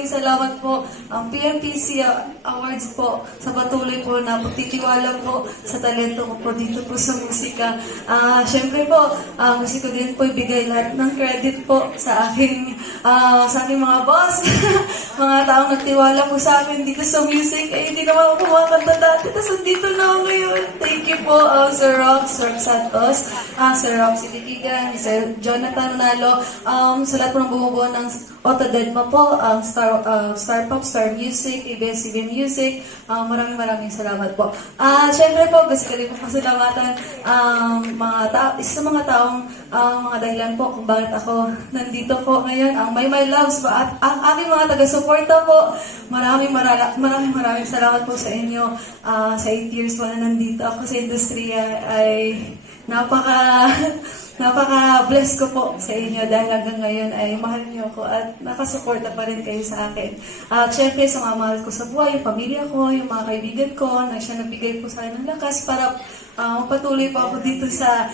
maraming salamat po ang PMPC Awards po sa patuloy po na pagtitiwala po sa talento ko po dito po sa musika. Siyempre po, gusto ko din po ibigay lahat ng credit po sa aking mga boss, mga taong nagtiwala po sa akin dito sa music. Hindi naman ako kumakanta dati, tapos dito na ako ngayon. Thank you po, Sir Rox, Sir Santos, Sir Roxy Dikigan, Sir Jonathan Nalo, sa lahat po ng bumubuo ng Otodedma po, Star Pop, Star Music, ABS-CBN Music, maraming salamat po. Siyempre po, gusto ko rin po pasalamatan isa sa mga taong mga dahilan po kung bakit ako nandito po ngayon, ang My Loves po, at ang aking mga taga-suporta po. Maraming salamat po sa inyo. Sa 8 years po na nandito ako sa industriya ay napaka-bless ko po sa inyo dahil hanggang ngayon ay mahal niyo ako at nakasuporta pa rin kayo sa akin. At syempre sa mga mahal ko sa buhay, yung pamilya ko, yung mga kaibigan ko, na siya nabigay po sa akin ng lakas para patuloy po ako dito sa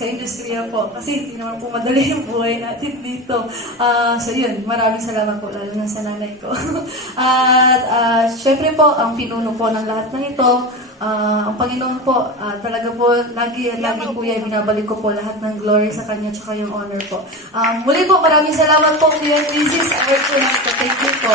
industriya po. Kasi hindi naman po madali yung buhay natin dito. So yun, maraming salamat po lalo na sa nanay ko. At syempre po, ang pinuno po ng lahat ng ito, ang Panginoon po, talaga po, lagi po yan, binabalik ko po lahat ng glory sa Kanya tsaka yung honor po. Muli po, maraming salamat po, Kuya Francis. Award po na ito. Thank you po.